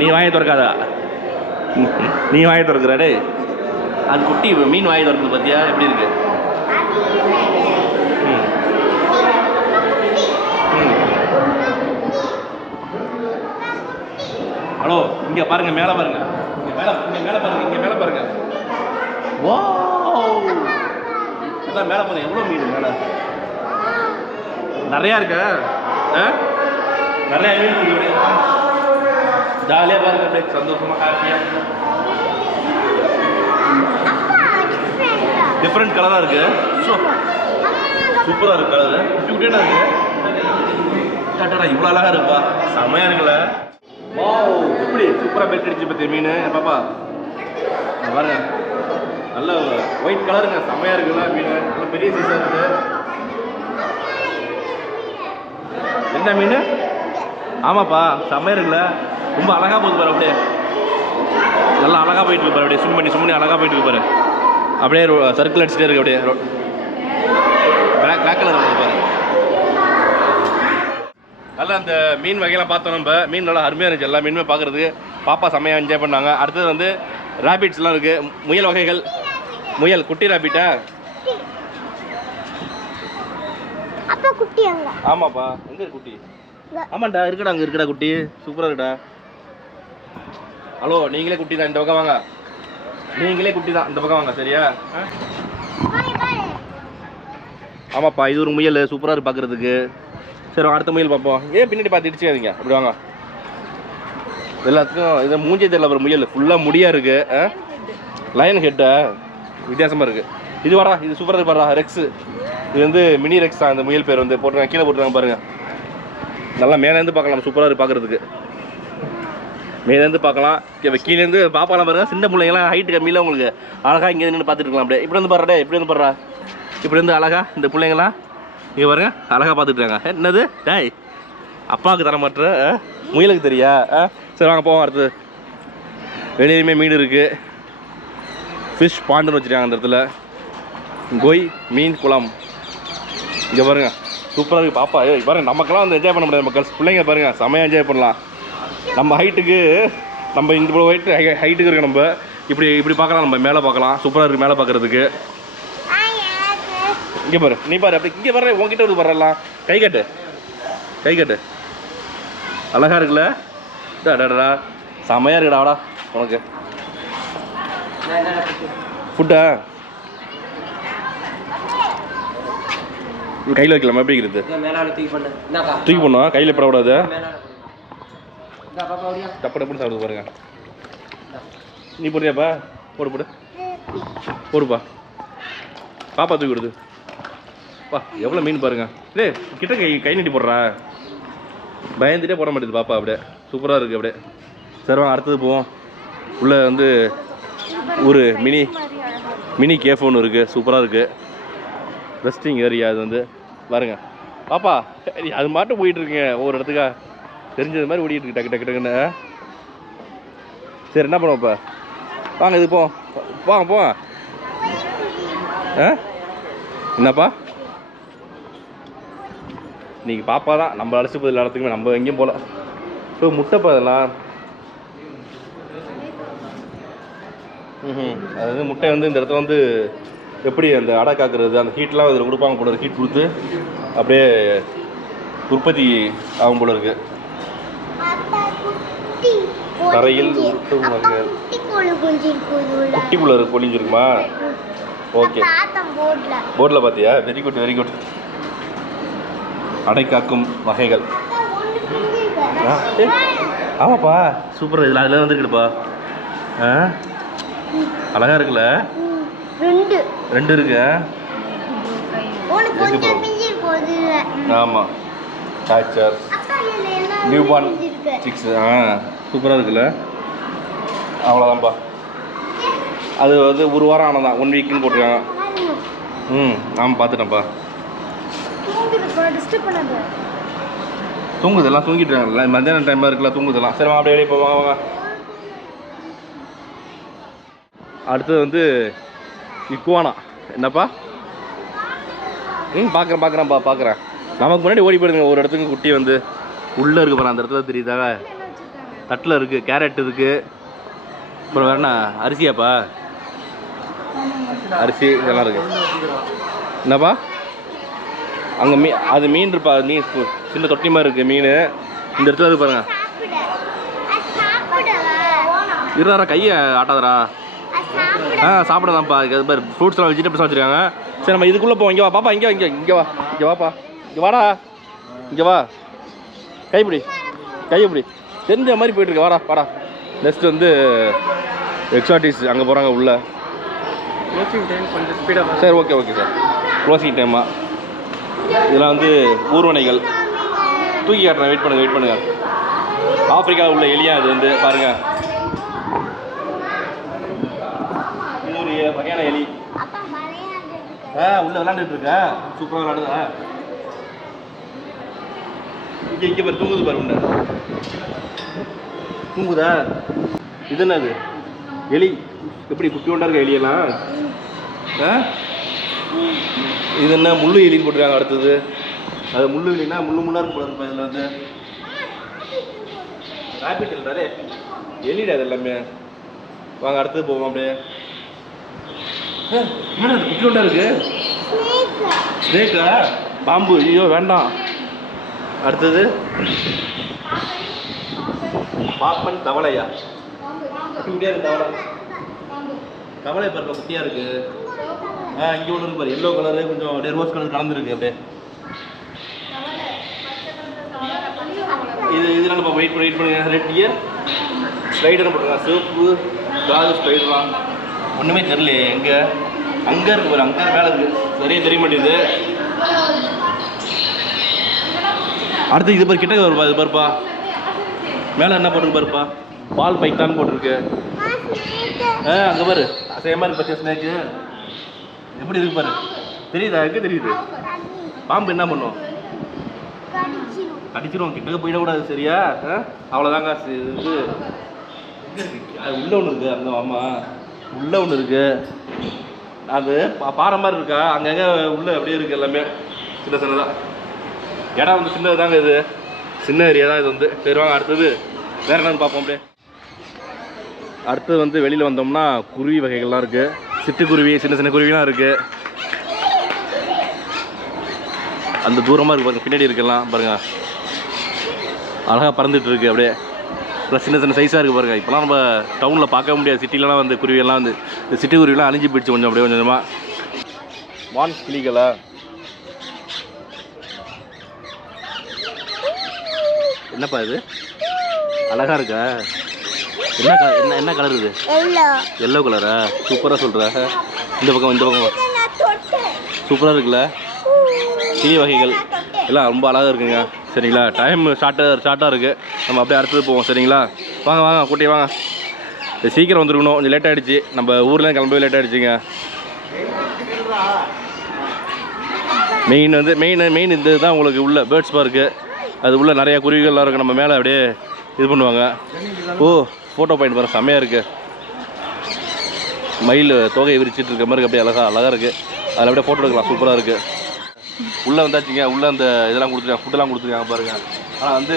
நீ வாயை திறக்காதா நீ வாயை திறக்குறாடே அது குட்டி மீன் வாயை திறக்குது பார்த்தியா எப்படி இருக்கு. ஹலோ இங்கே பாருங்க மேலே பாருங்க மேலே பாருங்க இங்கே மேலே பாருங்க அதான் மேலே பாருங்க எவ்வளோ மீன் மேலே நிறையா இருக்க நிறையா மீன் இருக்கு. ஜாலியாக பாருங்க அப்படியே சந்தோஷமாக ஹாப்பியாக டிஃப்ரெண்ட் கலராக இருக்கு சூப்பராக இருக்கு கலரு குட்டியாக இருக்கு. டாட்டா இவ்வளோ அழகாக இருக்குப்பா செமையாக இருக்குல்ல. எப்படி சூப்பராக பெட் அடிச்சு பற்றி மீன் பாப்பா பாருங்க நல்ல ஒயிட் கலருங்க செமையாக இருக்குல்ல மீன் நல்ல பெரிய சைஸாக இருக்குது. என்ன மீன் ஆமாப்பா செமையாக இருக்குல்ல ரொம்ப அழகாக போகுது பாரு அப்படியே நல்லா அழகாக போயிட்டு இருக்கு பாரு அப்படியே சும் பண்ணி அழகாக போயிட்டு இருக்கு பாரு அப்படியே சர்க்கிள் அடிச்சுட்டே இருக்கு அப்படியே பிளாக் கலர் பாரு. நல்லா அந்த மீன் வகையெல்லாம் பார்த்தோம் நம்ம மீன் நல்லா அருமையாக இருந்துச்சு எல்லா மீனுமே பார்க்குறதுக்கு பாப்பா செம்மையாக என்ஜாய் பண்ணாங்க. அடுத்தது வந்து ரேபிட்ஸ்லாம் இருக்குது முயல் வகைகள் முயல் குட்டி ரேபிட்டா ஆமாப்பா எங்கே குட்டி ஆமாண்டா இருக்குடா அங்கே இருக்குடா குட்டி சூப்பராக இருக்குடா. ஹலோ நீங்களே குட்டி தான் இந்த பக்கம் வாங்க நீங்களே குட்டி தான் இந்த பக்கம் வாங்க சரியா. ஆமாப்பா இது ஒரு முயல் சூப்பராக இருக்கு பார்க்குறதுக்கு. சரி அடுத்த முயல் பார்ப்போம். பின்னாடி பார்த்து இடிச்சுக்காதீங்க அப்படி வாங்க. எல்லாத்துக்கும் இதை மூஞ்சி தெரியல ஒரு முயல் ஃபுல்லாக முடியாக இருக்குது. லயன் ஹெட்டா வித்தியாசமாக இருக்குது. இது வாடா இது சூப்பராக இருக்கு பாருடா ரெக்ஸு. இது வந்து மினி ரெக்ஸ் தான் இந்த முயல் பேர் வந்து போட்டுருக்காங்க கீழே போட்டுருக்காங்க பாருங்கள். நல்லா மேலேருந்து பார்க்கலாம் சூப்பராக இருக்குது பார்க்குறதுக்கு. மேலேருந்து பார்க்கலாம். இப்போ கீழேருந்து பாப்பாலாம் பாருங்க, சின்ன பிள்ளைங்களாம் ஹைட்டு கம்மியில் உங்களுக்கு அழகாக இங்கே நின்று பார்த்துட்டு இருக்கலாம். அப்படியே இப்படி வந்து பாடுறா, இப்படி வந்து பாடுறா, இப்படி வந்து அழகா இந்த பிள்ளைங்களாம் இங்கே பாருங்க அழகாக பார்த்துட்டு இருக்காங்க. என்னது டேய் அப்பாவுக்கு தர மாட்டேற முயலுக்கு தெரியா? சரி வாங்க போவோம். அடுத்தது வெளியுமே மீன் இருக்குது. ஃபிஷ் பாண்டுன்னு வச்சுருக்காங்க அந்த இடத்துல. கொய் மீன் குளம் இங்கே பாருங்க சூப்பராக இருக்குது. பாப்பா பாருங்க, நமக்கெல்லாம் வந்து என்ஜாய் பண்ண முடியாது மக்கள், பிள்ளைங்க பாருங்கள் செமையாக என்ஜாய் பண்ணலாம். நம்ம ஹைட்டுக்கு நம்ம இந்த ஹைட்டுக்கு இருக்க நம்ம இப்படி இப்படி பார்க்கலாம், நம்ம மேலே பார்க்கலாம். சூப்பராக இருக்குது மேலே பார்க்குறதுக்கு. இங்கே பாரு, நீ பாரு அப்படி இங்கே பாரு, உங்ககிட்ட வந்து பாருலாம். கை கட்டு, கை கட்டு, அழகாக இருக்குல்ல? டா செமையாக இருக்குடா. வாடா உனக்கு ஃபுட்டா கையில் வைக்கலாமா? எப்படி இருக்கிறது? தூக்கி பண்ணுவா, கையில் படக்கூடாது. டப்பு டப்புன்னு சாப்பிடுது பாருங்க. நீ போடுறியாப்பா? போடு போடு போடுப்பா. பாப்பா தூக்கி விடுது. பா எவ்வளோ மீன் பாருங்க. டே கிட்ட கை நீட்டி போடுறா. பயந்துட்டே போட மாட்டேது பாப்பா. அப்படியே சூப்பராக இருக்குது அப்படியே. சரி வாங்க அடுத்தது போவோம். உள்ளே வந்து ஒரு மினி கேஃப் ஒன்று இருக்குது, சூப்பராக இருக்குது. ரெஸ்டிங் ஏரியா அது வந்து பாருங்க. பாப்பா அது மாட்டும் போயிட்டுருக்கீங்க ஒவ்வொரு இடத்துக்கா, தெரிஞ்சது மாதிரி ஓடிட்டு இருக்கு டக்கு டக்கு டக்குன்னு. சரி என்ன பண்ணுவோம் இப்போ? வாங்க இது போவோம், போங்க போங்க. என்னப்பா நீங்கள் பாப்பா தான் நம்ம அழைச்சி போதில் இடத்துக்குமே நம்ம எங்கேயும் போகல. ஸோ முட்டைப்பா இதெல்லாம். அதாவது முட்டை வந்து இந்த இடத்துல வந்து எப்படி அந்த அடை காக்குறது, அந்த ஹீட்லாம் இதில் கொடுப்பாங்க போல இருக்கு. ஹீட் கொடுத்து அப்படியே உற்பத்தி ஆகும் போல இருக்கு. தரையில் குட்டிக்குள்ள பொழிஞ்சிருக்குமா? ஓகே, போர்டில் பார்த்தியா? Very good very good. அடை காக்கும் வகைகள். ஆமாப்பா சூப்பர். இதில் அதில் வந்துருக்குதுப்பா. அழகா இருக்குல்ல? ரெண்டு இருக்கு. ஆமாம் கேச்சர் நியூ பார்ன் சிக்ஸ். சூப்பராக இருக்குல்ல? அவ்வளோதான்ப்பா. அது வந்து ஒரு வாரம் ஆனதான், 1 வீக்குன்னு போட்டிருக்காங்க. ஆமாம் பார்த்துட்டேன்ப்பா. தூங்குதெல்லாம் தூங்கிட்டுருக்காங்கல்ல, மத்தியானம் டைமாக இருக்குல்ல தூங்குதெல்லாம். சரி அப்படியே வெளியே போவாங்க வாங்க. அடுத்தது வந்து இக்குவானா. என்னப்பா? பார்க்குறேன்ப்பா பார்க்குறேன். நமக்கு முன்னாடி ஓடி போயிடுங்க ஒரு இடத்துக்கு. குட்டி வந்து உள்ளே இருக்கு பாரு, அந்த இடத்துல தெரியுதா? தட்டில் இருக்குது, கேரட் இருக்குது. அப்புறம் வேறண்ணா அரிசியாப்பா? அரிசி இதெல்லாம் இருக்குது. என்னப்பா அங்கே அது மீன் இருப்பா. மீன் சின்ன தொட்டி மாதிரி இருக்குது மீன். இந்த இடத்துல இருக்கு பாருங்க. இருறா கையை ஆட்டாதரா. சாப்பிடதான்ப்பா. அது பாரு ஃப்ரூட்ஸ்லாம் வெஜிடபிள்ஸ் வச்சுருக்காங்க. சரி நம்ம இதுக்குள்ளே போவோம். இங்கே வா பாப்பா, இங்கே வா, இங்கே வாப்பா, இங்கே வாடா, இங்கே வா. கைப்பிடி கைப்பிடி தெரிஞ்ச மாதிரி போயிட்டுருக்கு. வாடா வாடா. நெக்ஸ்ட் வந்து எக்ஸாட்டிஸ் அங்கே போகிறாங்க உள்ள. சரி ஓகே ஓகே சார். க்ளோசிங் டைமா. இதெல்லாம் வந்து ஊர்வனைகள். தூக்கி காட்டுறேன், வெயிட் பண்ணுங்கள். ஆப்பிரிக்காவில் உள்ள எலியா இது வந்து பாருங்கள். இது ஒரு வகையான எலி. உள்ள விளாண்டுட்டு இருக்கா. சூப்பராக விளாடுதா. இங்கே பாரு தூங்குது பாரு. உள்ள தூங்குதா. இது என்னது? எலி. எப்படி குட்டி ஒன்றா இருக்க எலியெல்லாம். இது என்ன முள்ளு எலின்னு போட்டுருக்காங்க. அடுத்தது அது முள்ளு எலின்னா முள்ளாக இருக்கும் போல இருக்கும். இதில் வந்து ராபிட் இல்லைடாரே, எலிடா அது எல்லாமே. வாங்க அடுத்தது போவோம். அப்படியே குட்டி ஒன்றா இருக்கு. ஸ்னேக்கா? பாம்பு? ஐயோ வேண்டாம். அடுத்தது பாப்பன் தவளையா? குட்டியாக இருக்கு தவளை. தவளை பாருப்பா குட்டியாக இருக்கு. இங்கே ஒன்று இருக்கு பாரு, எல்லோ கலரு கொஞ்சம் அப்படியே ரோஸ் கலர் கலந்துருக்கு. அப்படியே இதெல்லாம் நம்ம வெயிட் பண்ணுங்க. ரெட் இயர் ஸ்லைடர் போட்டுருங்க. சிவப்பு காது ஸ்லைடர்லாம் ஒன்றுமே தெரியல. எங்கே அங்கே இருக்கு பாரு, அங்கே மேலே இருக்குது. சரியாக தெரிய மாட்டேங்குது. அடுத்து இது பாரு கிட்ட வருப்பா. இது பாருப்பா மேலே என்ன போட்டுருக்கு பாருப்பா. பால் பைத்தான் போட்டிருக்கு. அங்கே பாரு அசையமாக இருக்கு பச்சை ஸ்னேக்கு. எப்படி இருக்கு பாரு. தெரியுதா? எங்கே தெரியுது? பாம்பு என்ன பண்ணும்? கடிச்சிடும். கிட்டக்க போயிடக்கூடாது சரியா? அவ்வளோதாங்க. இது அது உள்ள ஒன்று இருக்குது. அந்த அம்மா உள்ள ஒன்று இருக்கு. அது பாறை மாதிரி இருக்கா? அங்கங்கே உள்ள அப்படியே இருக்கு. எல்லாமே சின்ன சின்னதாக. இடம் வந்து சின்னது தாங்க. இது சின்ன ஏரியா தான் இது வந்து. சரி வாங்க அடுத்தது வேறு என்னன்னு பார்ப்போம். அப்படியே அடுத்தது வந்து வெளியில் வந்தோம்னா குருவி வகைகள்லாம் இருக்குது. சிட்டுக்குருவி, சின்ன சின்ன குருவிலாம் இருக்குது. அந்த தூரமாக இருக்குது பாருங்கள். பின்னாடி இருக்கலாம் பாருங்கள். அழகாக பறந்துட்டு இருக்கு அப்படியே. ப்ளஸ் சின்ன சின்ன சைஸாக இருக்குது பாருங்கள். இப்போலாம் நம்ம டவுனில் பார்க்க முடியாது. சிட்டிலலாம் வந்து குருவியெல்லாம் வந்து இந்த சிட்டு குருவிலாம் அழிஞ்சு போயிடுச்சு கொஞ்சம் அப்படியே கொஞ்சம் கொஞ்சமாக. மான் கிளிகளா? என்னப்பா இது அழகாக இருக்கா? என்ன கலர் இது? எல்லோ கலரா? சூப்பராக சொல்கிற. இந்த பக்கம் சூப்பராக இருக்குல்ல. கிளி வகைகள் எல்லாம் ரொம்ப அழகாக இருக்குங்க. சரிங்களா? டைம் ஷார்ட்டாக இருக்குது. நம்ம அப்படியே அடுத்தது போவோம். சரிங்களா? வாங்க வாங்க கூட்டி வாங்க. சீக்கிரம் வந்துருக்கணும். கொஞ்சம் லேட் ஆகிடுச்சு. நம்ம ஊரில் கிளம்பவே லேட் ஆகிடுச்சிங்க. மெயின் இந்த தான் உங்களுக்கு உள்ள பேர்ட்ஸ் பார்க்கு. அது உள்ள நிறையா குருவிகள்லாம் இருக்குது. நம்ம மேலே அப்படியே இது பண்ணுவாங்க. ஓ ஃபோட்டோ பாயிண்ட் பாருங்க. செம்மையாக இருக்குது. மயில் தொகையை விரிச்சிட்டு இருக்க மாதிரி அப்படியே அழகாக இருக்குது. அதில் அப்படியே ஃபோட்டோ எடுக்கலாம். சூப்பராக இருக்குது. உள்ளே வந்தாச்சுங்க. உள்ளே அந்த இதெல்லாம் கொடுத்துருக்காங்க. ஃபுட்டெல்லாம் கொடுத்துருக்காங்க பாருங்கள். ஆனால் வந்து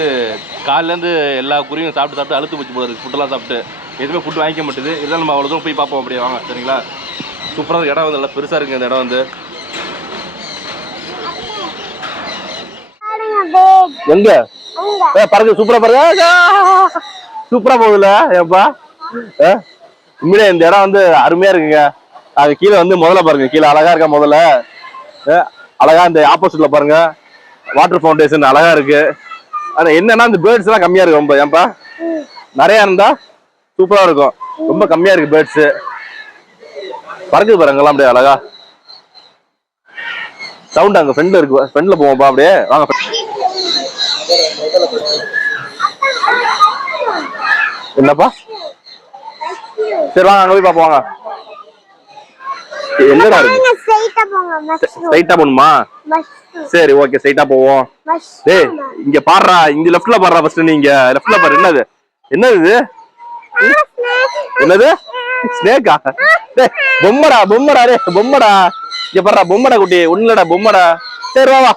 காலையிலேருந்து எல்லா குருவியும் சாப்பிட்டு அழுத்து போச்சு போல இருக்குது. ஃபுட்டெல்லாம் சாப்பிட்டு எதுவுமே ஃபுட்டு வாங்கிக்க மாட்டேது. இதெல்லாம் நம்ம அவ்வளோ தூரம் போய் பார்ப்போம். அப்படியே வாங்க. சரிங்களா? சூப்பராக இடம் வந்து நல்லா பெருசாக இருக்குங்க. இந்த இடம் வந்து எங்க பாருங்க. சூப்பராக பாருங்க. சூப்பராக போகுதுல்ல ஏப்பா? உண்மையிலே இந்த இடம் வந்து அருமையாக இருக்குங்க. அது கீழே வந்து முதல்ல பாருங்க. கீழே அழகாக இருக்கா முதல்ல. அழகா இந்த ஆப்போசிட்ல பாருங்க வாட்டர் ஃபவுண்டேஷன் அழகா இருக்கு. ஆனா என்னன்னா இந்த பேர்ட்ஸ் எல்லாம் கம்மியா இருக்கு ரொம்ப. ஏன்பா? நிறைய இருந்தா சூப்பரா இருக்கும். ரொம்ப கம்மியா இருக்கு பேர்ட்ஸ். பறக்குது பாருங்கலாம் அப்படியே அழகா. சவுண்ட் அங்க ஃப்ரெண்ட்ல இருக்கு. ஃப்ரெண்ட்ல போவோம்ப்பா. அப்படியே வாங்க. என்னப்பா? சரி வாங்க அங்க போய் பாப்போம். வாங்க. என்னடா இருக்கு? ஸ்ட்ரைட்டா போணுமா? சரி ஓகே ஸ்ட்ரைட்டா போவோம். டேய் இங்க பாருடா. இங்க லெஃப்ட்ல பாருடா. ஃபர்ஸ்ட் நீங்க லெஃப்ட்ல பாரு. என்னது இது? என்னது? ஸ்னேக்கா? டேய் பொம்மடா. டேய் பொம்மடா. இங்க பாருடா பொம்மடா குட்டி. ஒண்ணுலடா பொம்மடா. சரி வா.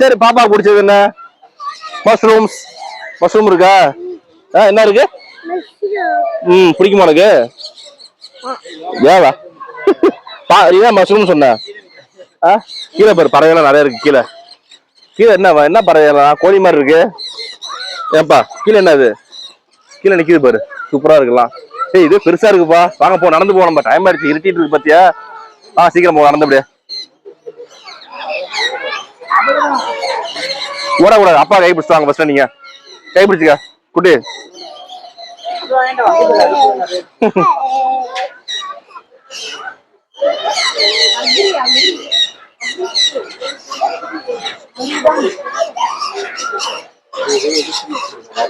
சரி பாப்பா பிடிச்சது என்ன? மஷ்ரூம் இருக்கா? என்ன இருக்கு? பிடிக்குமா உனக்கு? ஏவா ஏன் மஷ்ரூம் சொன்ன? கீழே பாரு பறவைலாம் நிறைய இருக்கு. கீழே என்ன பறவைலாம் கோழி மாதிரி இருக்கு. ஏப்பா கீழே என்னது? கீழே நிக்குது பாரு. சூப்பரா இருக்கலாம். ஏய் இது பெருசா இருக்குப்பா. வாங்க போ. நடந்து போவோம். நம்ம டைம் ஆயிடுச்சு. இருட்டிட்டு இருக்கு பாத்தியா? சீக்கிரம் போ. நடந்து அப்படியே ஓடக்கூடாது. அப்பா கை பிடிச்சு வாங்க. ஃபர்ஸ்ட் நீங்க கை பிடிச்சுக்க குட்டி.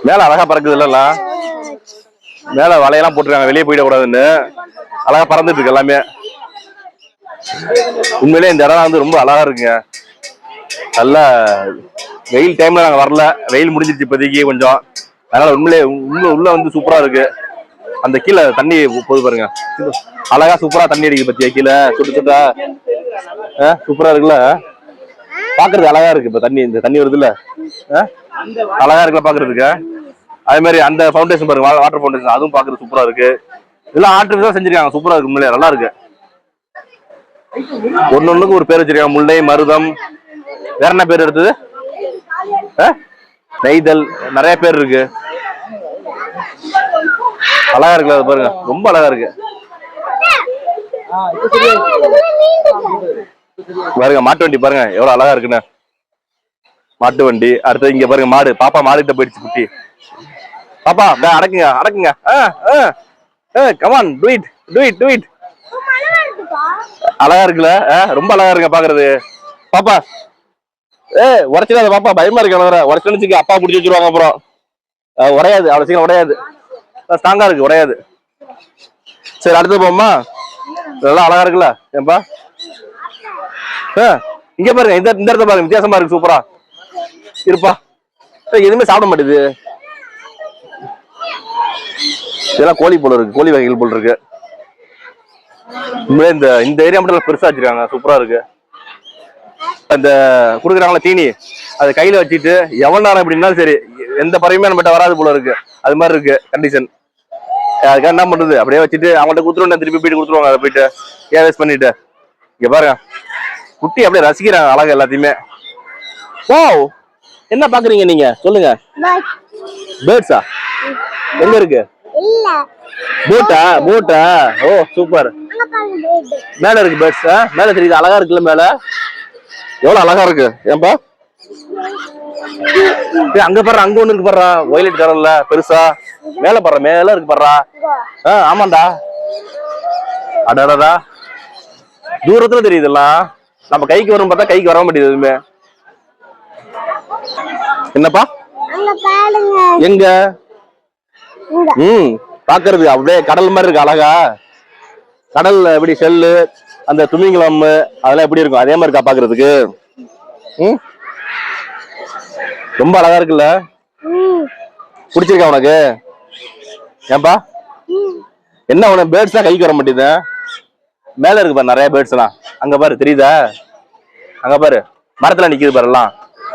மேல அழகா பறக்குது இல்ல? மேல வலையெல்லாம் போட்டுருக்காங்க. வெளியே போயிடக்கூடாதுன்னு அழகா பறந்துட்டு இருக்கு எல்லாமே. உண்மையிலே இந்த இடம் வந்து ரொம்ப அழகா இருக்குங்க. நல்லா வெயில் டைம்ல நாங்க வரல. வெயில் முடிஞ்சிருச்சு இப்போதைக்கு கொஞ்சம். அதனால உண்மையிலே உள்ள வந்து சூப்பரா இருக்கு. அந்த கீழே தண்ணி போது பாருங்க. அழகா சூப்பரா தண்ணி அடிக்குது பத்தியா? கீழே சுட்டா சூப்பரா இருக்குல்ல? பாக்குறது அழகா இருக்கு. இப்ப இந்த தண்ணி வருது இல்ல? அழகா இருக்குல்ல பாக்குறதுக்கு? அதே மாதிரி அந்த ஃபவுண்டேஷன் பாருங்க. வாட்டர் ஃபவுண்டேஷன் அதுவும் பாக்குறது சூப்பரா இருக்கு. இதெல்லாம் ஆர்டிஃபிஷியலா செஞ்சிருக்காங்க. சூப்பரா இருக்கு. உண்மையிலே நல்லா இருக்கு. ஒன்னொன்னுக்கு ஒரு பேர் வச்சிருக்காங்க. முல்லை, மருதம், வேற என்ன பேர் எடுத்தது? நெய்தல், நிறைய பேர் இருக்கு. அழகா இருக்குல்ல? அது பாருங்க ரொம்ப அழகா இருக்கு. பாருங்க மாட்டு வண்டி பாருங்க எவ்வளவு அழகா இருக்குன்னு. மாட்டு வண்டி. அடுத்தது இங்க பாருங்க மாடு. பாப்பா மாடுகிட்ட போயிடுச்சு குட்டி. பாப்பா அடக்குங்க. Come on to it. அழகா இருக்குல்ல? ரொம்ப அழகா இருக்க பாக்குறது. பாப்பா உரைச்சிடாத பாப்பா. பயமா இருக்கு. உரைச்சு அப்பா பிடிச்சி வச்சிருவாங்க. அப்புறம் உடையாது. அவ்வளவு சீக்கிரம் உடையாது. ஸ்ட்ராங்கா இருக்கு, உடையாது. சரி அடுத்து போமா. இதெல்லாம் அழகா இருக்குல்ல ஏன்பா? இங்க பாருங்க, இந்த இடத்த பாருங்க, வித்தியாசமா இருக்கு, சூப்பரா இருப்பா. எதுவுமே சாப்பிட மாட்டேது. இதெல்லாம் கோழி போல இருக்கு, கோழி வகைகள் போல இருக்கு. இந்த ஏரியா மட்டும் பெருசா வச்சிருக்காங்க, சூப்பரா இருக்கு. அந்த குடுக்குறாங்களா தீனி, அதை கையில வச்சுட்டு எவ்வளவு நேரம் எப்படின்னாலும் சரி எந்த பறவையுமே நம்மகிட்ட வராது போல இருக்கு. அது மாதிரி இருக்கு கண்டிஷன். அதுக்காக என்ன பண்றது, அப்படியே வச்சுட்டு அவங்கள்ட்ட கொடுத்துருவோம், திருப்பி போயிட்டு கொடுத்துருவாங்க. அதை போயிட்டு வேஸ்ட் பண்ணிட்டு இங்க பாருங்க, குட்டி அப்படியே ரசிக்கிறாங்க அழகு எல்லாத்தையுமே. ஓ, என்ன பாக்குறீங்க நீங்க சொல்லுங்க? பேர்ட்ஸா? எங்க இருக்கு? போட்டா? போட்டா? ஓ சூப்பர். மேல இருக்கு பேர்ட்ஸ். மேல தெரியுது, அழகா இருக்குல்ல மேல, எவ்வளவு அழகா இருக்கு ஏன்பா. அங்க பாரு, அங்க ஒண்ணு இருக்கு பாரு, வயலட் கலர்ல பெருசா மேல பாரு, மேல இருக்கு பாரு. ஆமாண்டா, அடடா தூரத்துல தெரியுதுலாம். நம்ம கைக்கு வரும் பார்த்தா கைக்கு வர மாட்டேங்குது எதுவுமே. என்னப்பா எங்க? பாக்குறது அப்படியே கடல் மாதிரி இருக்கு, அழகா. கடல்ல எப்படி ஷெல்லு, அந்த துமிங்கலம் அதெல்லாம் எப்படி இருக்கும் அதே மாதிரி இருக்கா பாக்குறதுக்கு. ரொம்ப அழகா இருக்குல்ல? பிடிச்சிருக்கா உனக்கு ஏன்பா? என்ன உனக்கு பேர்ட்ஸா கைக்கு வர மாட்டேங்குது? மேல இருக்கு பாரு நிறைய பேர்ட்ஸ் எல்லாம், அங்க பாரு தெரியுதா? அங்க பாரு மரத்துல நிக்குது பாரு எல்லாம்.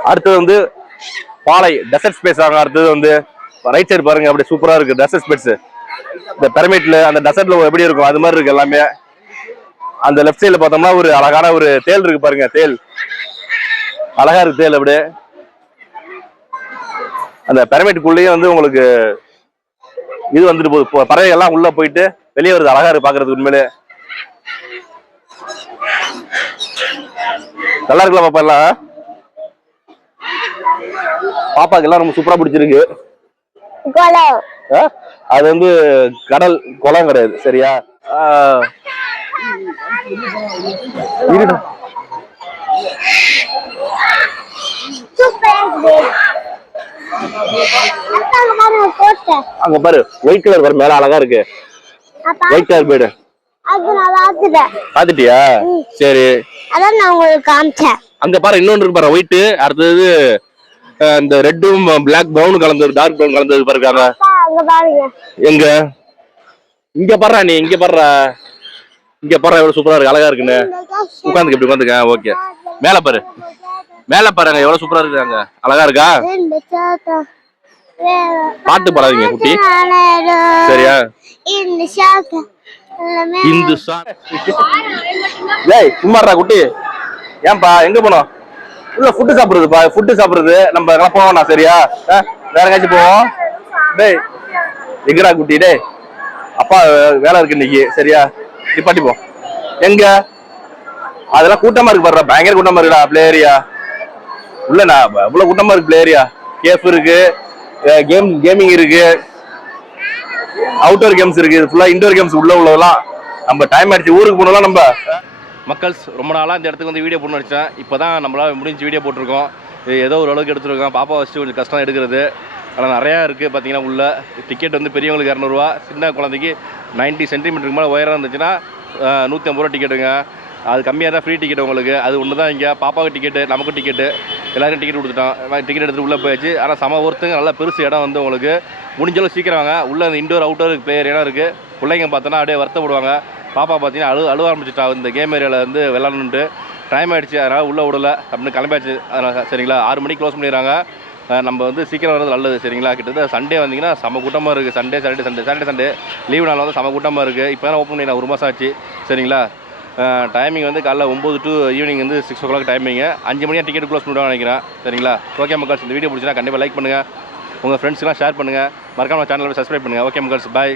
அடுத்தது வந்து பாலை டெசர்ட் ஸ்பேஸ் ஆகும். அடுத்தது வந்து ரைட் சைடு பாருங்க, அப்படி சூப்பரா இருக்கு டெசர்ட் ஸ்பேஸ். இந்த பிரமிட்ல அந்த டெசர்ட்ல எப்படி இருக்கும் அது மாதிரி இருக்கு எல்லாமே. அந்த லெஃப்ட் சைடுல பார்த்தோம்னா ஒரு அழகான ஒரு தேல் இருக்கு பாருங்க, தேல் அழகா இருக்கு தேல். அப்படியே அந்த பிரமிட்டுக்குள்ளேயே வந்து உங்களுக்கு இது வந்துட்டு போகுது, பறவை எல்லாம் உள்ள போயிட்டு வெளியே வருது, அழகா இருக்கு பாக்குறதுக்கு. உண்மையிலே நல்லா இருக்குல்ல பாப்பா? எல்லாம் பாப்பாக்கு எல்லாம் ரொம்ப சூப்பரா பிடிச்சிருக்கு. அது வந்து கடல் குளம் கிடையாது, சரியா? அங்க பாரு ஒயிட் கலர் பாரு, மேல அழகா இருக்கு ஒயிட் கலர் பேர்டு. பாத்துட்டியா? சரி, அதான் நான் உங்களுக்கு காமிச்சேன். அங்க பாரு இன்னொன்று இருக்கு பாரு ஒயிட். அடுத்தது இந்த ரெட்டும் பிளாக் பிரவுன் கலந்தது, டார்க் பிரவுன் கலந்தது பாருங்க. எங்க? இங்க பாரு, நீ இங்க பாரு, இங்க பாரு எவ்வளவு சூப்பரா இருக்கு, அழகா இருக்குன்னு. உட்காந்துக்க, இப்படி உட்காந்துக்க. ஓகே, மேல பாரு, மேல பாருங்க எவ்வளவு சூப்பரா இருக்காங்க, அழகா இருக்கா? பாட்டு பாடாதீங்க குட்டி, சரியா? இந்த சும்மாடா குட்டி. ஏன்பா எங்க போனோம்? இல்ல ஃபுட்டு சாப்பிடுறதுப்பா, ஃபுட்டு சாப்பிடுறது. நம்ம போவோம் சரியா? வேற எங்கேயாச்சும் போவோம். டேய் எங்கடா குட்டி? டேய் அப்பா வேலை இருக்கு இன்னைக்கு, சரியா? நிப்பாட்டிப்போம். எங்க? அதெல்லாம் கூட்டமா இருக்கு பாரு, பயங்கர கூட்டமா இருக்குடா பிளே ஏரியா. உள்ளண்ணா இவ்வளவு கூட்டமா இருக்கு பிளே ஏரியா. கேஃப் இருக்கு, கேமிங் இருக்கு, அவுட்டோர் கேம்ஸ் இருக்கு, ஃபுல்லா இன்டோர் கேம்ஸ் உள்ள உள்ளதெல்லாம். நம்ம டைம் ஆயிடுச்சு, ஊருக்கு போனோம்லாம் நம்ம. மக்கள்ஸ் ரொம்ப நாளாக இந்த இடத்துக்கு வந்து வீடியோ போட்டு வச்சேன். இப்போ தான் நம்மளால் முடிஞ்சு வீடியோ போட்டிருக்கோம். ஏதோ ஒரு அளவுக்கு எடுத்துருக்கோம். பாப்பா வச்சுட்டு கொஞ்சம் கஷ்டம் எடுக்கிறது. ஆனால் நிறையா இருக்குது பார்த்தீங்கன்னா. உள்ள டிக்கெட் வந்து பெரியவங்களுக்கு 200 ரூபா, சின்ன குழந்தைக்கு 90 சென்டிமீட்டருக்கு மேலே உயரம் இருந்துச்சுன்னா 150 ரூபா டிக்கெட்டுங்க. அது கம்மியாக தான் ஃப்ரீ டிக்கெட் உங்களுக்கு. அது ஒன்று தான் இங்கே. பாப்பாவுக்கு டிக்கெட்டு, நமக்கும் டிக்கெட்டு, எல்லாருக்கும் டிக்கெட் கொடுத்துட்டோம். டிக்கெட் எடுத்துகிட்டு உள்ளே போயிடுச்சு. ஆனால் சம ஒருத்தங்க நல்லா பெருசு இடம் வந்து உங்களுக்கு. முடிஞ்சளவு சீக்கிரம் வாங்க. உள்ளே அந்த இண்டோர் அவுட்டோர் பிளேயர் இடம் இருக்குது. பிள்ளைங்க பார்த்தோன்னா அப்படியே வருத்தப்படுவாங்க. பாப்பா பார்த்தீங்கன்னா அழுவ ஆரம்பிச்சிட்டா இந்த கேம் ஏரியாவில் வந்து விளாட்ணுன்ட்டு. டைம் ஆகிடுச்சு, அதனால் உள்ளே விடலை அப்படின்னு கிளம்பியாச்சு. அதனால் சரிங்களா, 6 மணிக்கு க்ளோஸ் பண்ணிடுறாங்க. நம்ம வந்து சீக்கிரம் வர்றது நல்லது, சரிங்களா? கிட்டத்தட்ட சண்டே வந்தீங்கன்னா செம கூட்டமாக இருக்குது. சாட்டர்டே லீவு நாள் வந்து செம கூட்டமாக இருக்குது. இப்போ தான் ஓப்பன் பண்ணி 1 மாதம் ஆச்சு, சரிங்களா? டைமிங் வந்து காலைல 9 to ஈவினிங் வந்து 6 o'clock டைமிங்கு. 5 மணியாக டிக்கெட் க்ளோஸ் பண்ணிவிடுவாங்க நினைக்கிறேன், சரிங்களா? ஓகே மக்கள்ஸ், இந்த வீடியோ பிடிச்சினா கண்டிப்பாக லைக் பண்ணுங்கள், உங்கள் ஃப்ரெண்ட்ஸ்க்கெலாம் ஷேர் பண்ணுங்கள், மறக்காம சேனலில் சப்ஸ்கிரைப் பண்ணுங்கள். ஓகே மக்கள்ஸ், பாய்.